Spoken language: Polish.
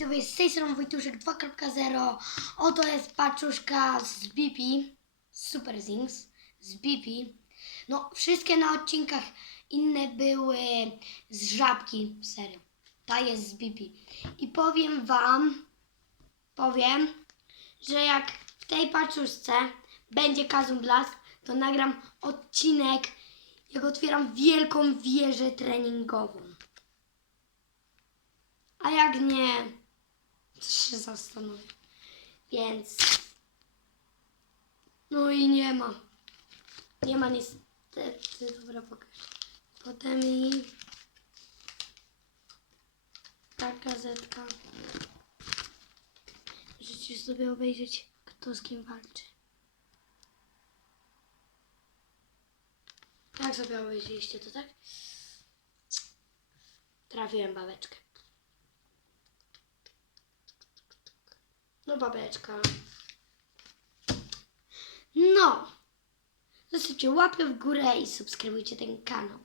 Widzowie, z tej strony Wojtuszek 2.0. Oto jest paczuszka z BP, Super Zings, z BP. No, wszystkie na odcinkach inne były z żabki, serio. Ta jest z BP. I powiem wam, powiem, że jak w tej paczuszce będzie Kazum Blast, to nagram odcinek, jak otwieram wielką wieżę treningową. A jak nie, to się zastanowię. Więc. No i nie ma. Nie ma niestety. Dobra, pokaż. Potem i. Ta gazetka. Możecie sobie obejrzeć, kto z kim walczy. Jak sobie obejrzeliście to, tak? Trafiłem babeczkę. No babeczka. No. Zostawcie łapę w górę i subskrybujcie ten kanał.